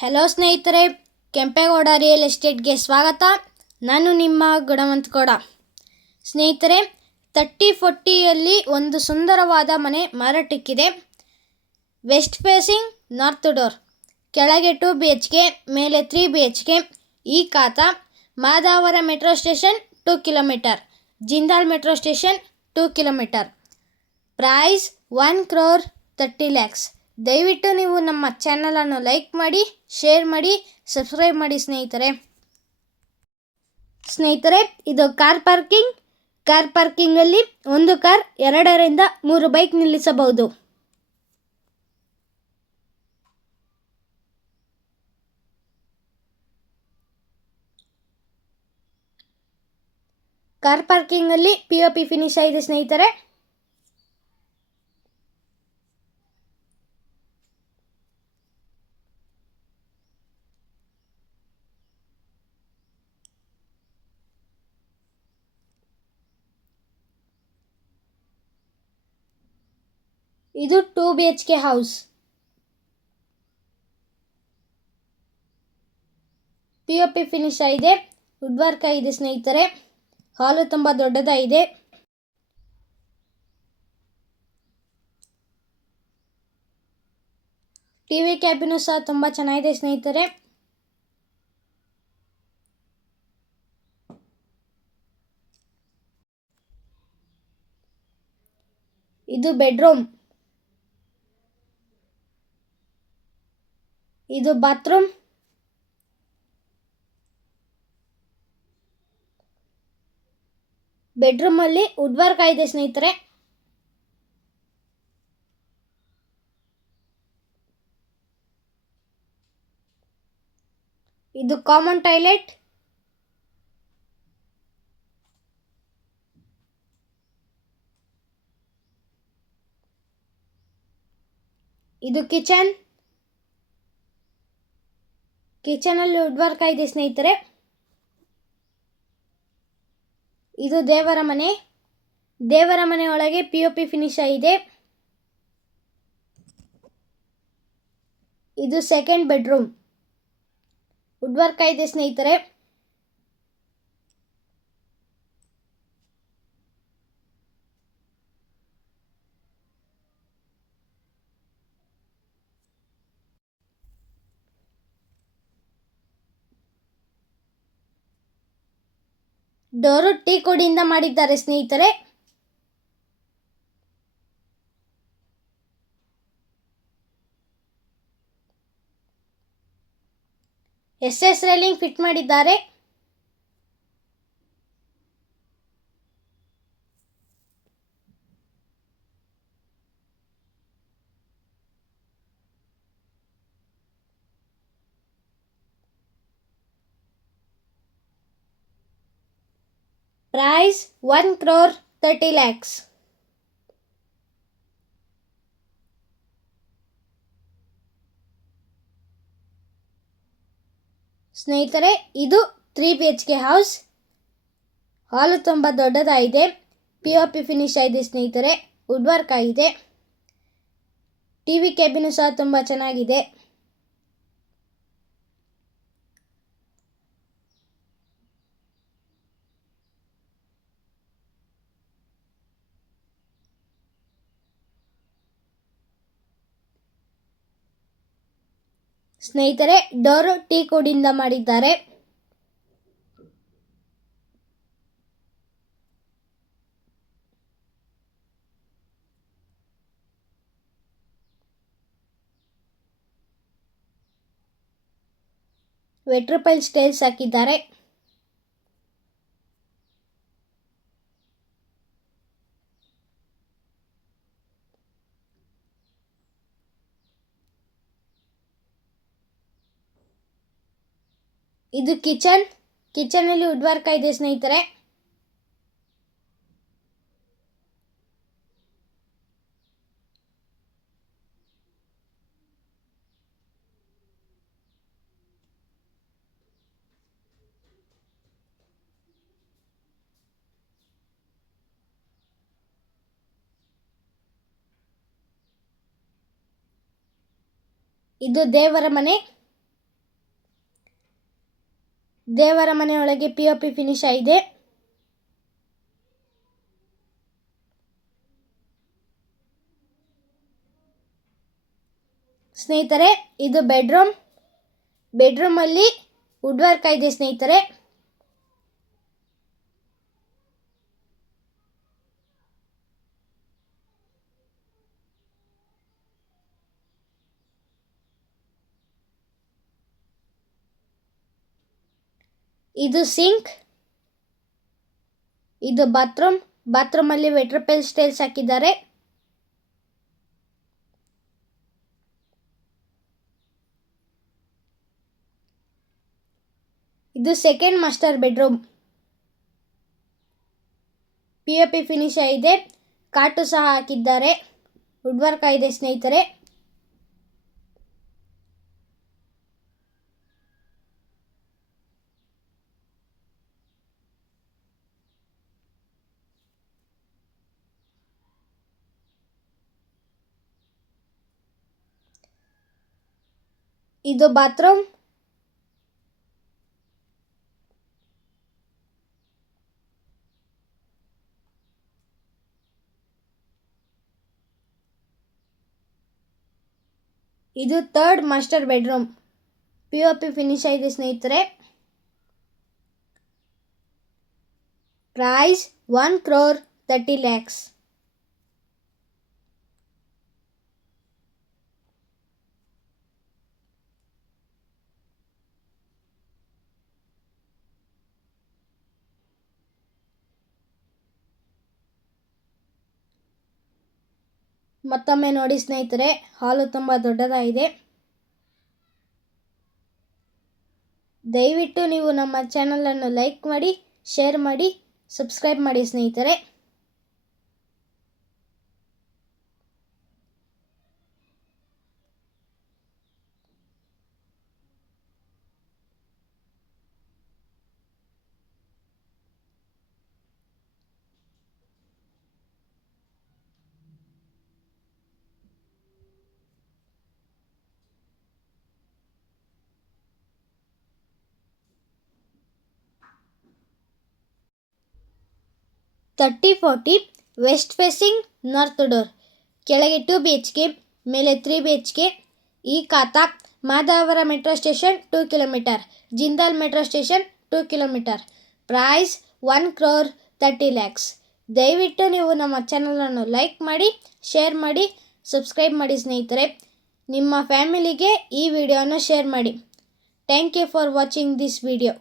Hello ಸ್ನೇಹಿತರೆ, Kempegowda real ಎಸ್ಟೇಟ್ಗೆ ಸ್ವಾಗತ. ನಾನು ನಿಮ್ಮ ಗುಣವಂತಗೌಡ. ಸ್ನೇಹಿತರೆ, 3040ಯಲ್ಲಿ ಒಂದು ಸುಂದರವಾದ ಮನೆ ಮಾರಾಟಕ್ಕಿದೆ. ವೆಸ್ಟ್ ಫೇಸಿಂಗ್ ನಾರ್ತ್ ಡೋರ್, ಕೆಳಗೆ 2 BHK, ಮೇಲೆ 3 BHK. ಈ khata Madavara metro station 2 kilometre, Jindal metro station 2 kilometre. Price 1,30 lakhs. ದಯವಿಟ್ಟು ನೀವು ನಮ್ಮ ಚಾನಲನ್ನು ಲೈಕ್ ಮಾಡಿ, ಶೇರ್ ಮಾಡಿ, ಸಬ್ಸ್ಕ್ರೈಬ್ ಮಾಡಿ ಸ್ನೇಹಿತರೆ, ಇದು ಕಾರ್ ಪಾರ್ಕಿಂಗಲ್ಲಿ ಒಂದು ಕಾರ್, 2ರಿಂದ 3 ಬೈಕ್ ನಿಲ್ಲಿಸಬಹುದು. ಕಾರ್ ಪಾರ್ಕಿಂಗಲ್ಲಿ POP ಫಿನಿಶ್ ಆಗಿದೆ ಸ್ನೇಹಿತರೆ. ಇದು 2 BHK ಹೌಸ್. POP ಫಿನಿಶ್ ಆಗಿದೆ, ವುಡ್ ವರ್ಕ್ ಆಗಿದೆ ಸ್ನೇಹಿತರೆ. ಹಾಲು ತುಂಬ ದೊಡ್ಡದಾಗಿದೆ. TV ಕ್ಯಾಬಿನು ಸಹ ತುಂಬ ಚೆನ್ನಾಗಿದೆ ಸ್ನೇಹಿತರೆ. ಇದು ಬೆಡ್ರೂಮ್, ಇದು ಬಾತ್ರೂಮ್. ಬೆಡ್ರೂಮಲ್ಲಿ ವುಡ್ ವರ್ಕ್ ಆಗಿದೆ ಸ್ನೇಹಿತರೆ. ಇದು ಕಾಮನ್ ಟಾಯ್ಲೆಟ್. ಇದು ಕಿಚನಲ್ಲಿ ವುಡ್ ವರ್ಕ್ ಆಗಿದೆ ಸ್ನೇಹಿತರೆ. ಇದು ದೇವರ ಮನೆ ಒಳಗೆ POP ಫಿನಿಶ್ ಆಗಿದೆ. ಇದು ಸೆಕೆಂಡ್ ಬೆಡ್ರೂಮ್, ವುಡ್ ವರ್ಕ್ ಆಗಿದೆ ಸ್ನೇಹಿತರೆ. ಡೋರು ಟೀಕ್ ವುಡ್ಡಿಂದ ಮಾಡಿದ್ದಾರೆ ಸ್ನೇಹಿತರೆ. SS ರೈಲಿಂಗ್ ಫಿಟ್ ಮಾಡಿದ್ದಾರೆ. Price 1,30 lakhs. ಸ್ನೇಹಿತರೆ, ಇದು 3 BHK ಹೌಸ್. ಹಾಲು ತುಂಬ ದೊಡ್ಡದಾಗಿದೆ. POP ಫಿನಿಶ್ ಆಗಿದೆ ಸ್ನೇಹಿತರೆ, ವುಡ್ ವರ್ಕ್ ಆಗಿದೆ. TV ಕ್ಯಾಬಿನು ಸಹ ತುಂಬ ಚೆನ್ನಾಗಿದೆ. ಸ್ನೇಹಿತರೆ, ಡೋರು ಟೀಕ್ ವುಡ್ಡಿಂದ ಮಾಡಿದ್ದಾರೆ. ವೆಟ್ರೋಪೈಲ್ ಸ್ಟೈಲ್ಸ್ ಹಾಕಿದ್ದಾರೆ. ಇದು ಕಿಚನಲ್ಲಿ ವುಡ್ ವರ್ಕ್ ಆಗಿದೆ ಸ್ನೇಹಿತರೆ. ಇದು ದೇವರ ಮನೆ. ದೇವರ ಮನೆಯೊಳಗೆ POP ಫಿನಿಶ್ ಆಗಿದೆ. ಸ್ನೇಹಿತರೆ, ಇದು ಬೆಡ್ರೂಮಲ್ಲಿ ವುಡ್ ವರ್ಕ್ ಇದೆ ಸ್ನೇಹಿತರೆ. ಇದು ಸಿಂಕ್, ಇದು ಬಾತ್ರೂಮಲ್ಲಿ ವೆಟ್ರಪೆಲ್ ಸ್ಟೈಲ್ಸ್ ಹಾಕಿದ್ದಾರೆ. ಇದು second master bedroom. POP finish ಆಗಿದೆ, ಕಾಟು ಸಹ ಹಾಕಿದ್ದಾರೆ, ವುಡ್ ವರ್ಕ್ ಆಗಿದೆ ಸ್ನೇಹಿತರೆ. ಇದು ಬಾತ್ರೂಮ್. ಇದು third master bedroom. POP finish ಆಗಿದೆ ಸ್ನೇಹಿತರೆ. ಪ್ರೈಸ್ 1,30,00,000. ಮತ್ತೊಮ್ಮೆ ನೋಡಿ ಸ್ನೇಹಿತರೆ, ಹಾಲು ತುಂಬ ದೊಡ್ಡದಾಗಿದೆ. ದಯವಿಟ್ಟು ನೀವು ನಮ್ಮ ಚಾನಲನ್ನು ಲೈಕ್ ಮಾಡಿ, ಶೇರ್ ಮಾಡಿ, ಸಬ್ಸ್ಕ್ರೈಬ್ ಮಾಡಿ ಸ್ನೇಹಿತರೆ. (30-40) ವೆಸ್ಟ್ ಫೇಸಿಂಗ್ ನಾರ್ತ್ ಡೋರ್. ಕೆಳಗೆ 2 BHK, ಮೇಲೆ 3 BHK. ಈ khata Madavara metro station 2 km, Jindal metro station 2 km. Price 1,30,00,000. ದಯವಿಟ್ಟು ನೀವು ನಮ್ಮ ಚಾನಲನ್ನು ಲೈಕ್ ಮಾಡಿ, ಶೇರ್ ಮಾಡಿ, ಸಬ್ಸ್ಕ್ರೈಬ್ ಮಾಡಿ ಸ್ನೇಹಿತರೆ. ನಿಮ್ಮ ಫ್ಯಾಮಿಲಿಗೆ ಈ ವಿಡಿಯೋನ ಶೇರ್ ಮಾಡಿ. Thank you for watching this video.